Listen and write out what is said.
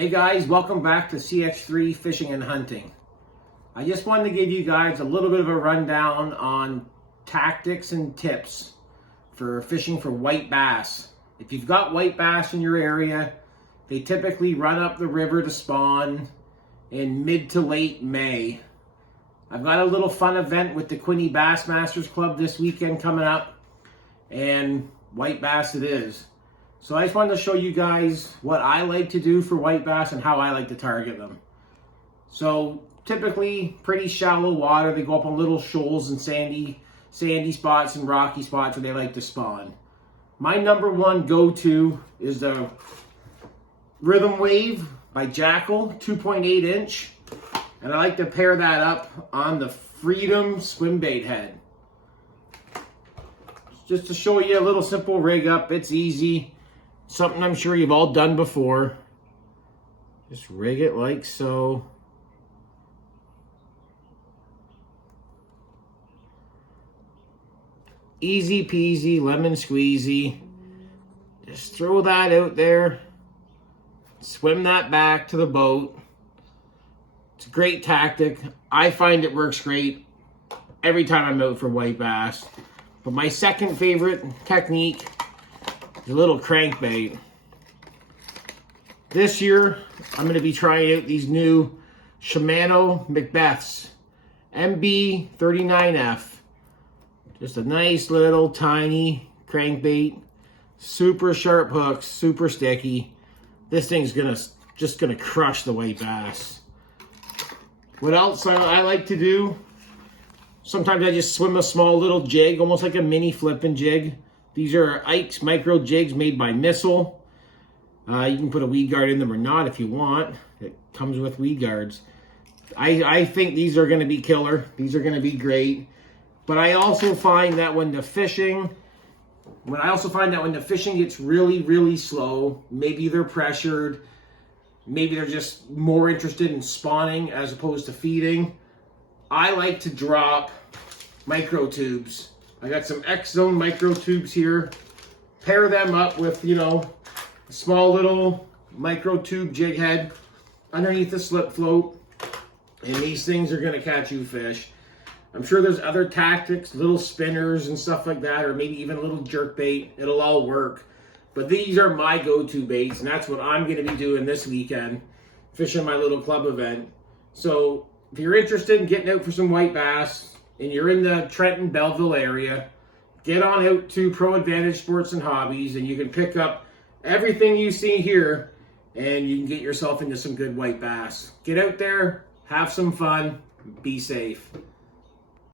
Hey guys, welcome back to CX3 Fishing and Hunting. I just wanted to give you guys a little bit of a rundown on tactics and tips for fishing for white bass. If you've got white bass in your area, they typically run up the river to spawn in mid to late May. I've got a little fun event with the Quinny Bassmasters Club this weekend coming up, and white bass it is. So I just wanted to show you guys what I like to do for white bass and how I like to target them. So typically pretty shallow water. They go up on little shoals and sandy spots and rocky spots where they like to spawn. My number one go-to is the Rhythm Wave by Jackal, 2.8 inch. And I like to pair that up on the Freedom swim bait head. Just to show you a little simple rig up. It's easy. Something I'm sure you've all done before. Just rig it like so. Easy peasy, lemon squeezy. Just throw that out there. Swim that back to the boat. It's a great tactic. I find it works great every time I'm out for white bass. But my second favorite technique, a little crankbait. This year, I'm going to be trying out these new Shimano Macbeths MB39F. Just a nice little tiny crankbait. Super sharp hooks, super sticky. This thing's just gonna crush the white bass. What else I like to do? Sometimes I just swim a small little jig, almost like a mini flipping jig. These are Ike's micro jigs made by Missile. You can put a weed guard in them or not if you want. It comes with weed guards. I think these are going to be killer. These are going to be great. But I also find that when the fishing gets really, really slow, maybe they're pressured, maybe they're just more interested in spawning as opposed to feeding, I like to drop micro tubes. I got some X-Zone micro tubes here. Pair them up with, a small little micro tube jig head underneath the slip float. And these things are going to catch you fish. I'm sure there's other tactics, little spinners and stuff like that, or maybe even a little jerk bait. It'll all work. But these are my go-to baits, and that's what I'm going to be doing this weekend, fishing my little club event. So if you're interested in getting out for some white bass, and you're in the Trenton, Belleville area, get on out to Pro Advantage Sports and Hobbies, and you can pick up everything you see here, and you can get yourself into some good white bass. Get out there, have some fun, be safe.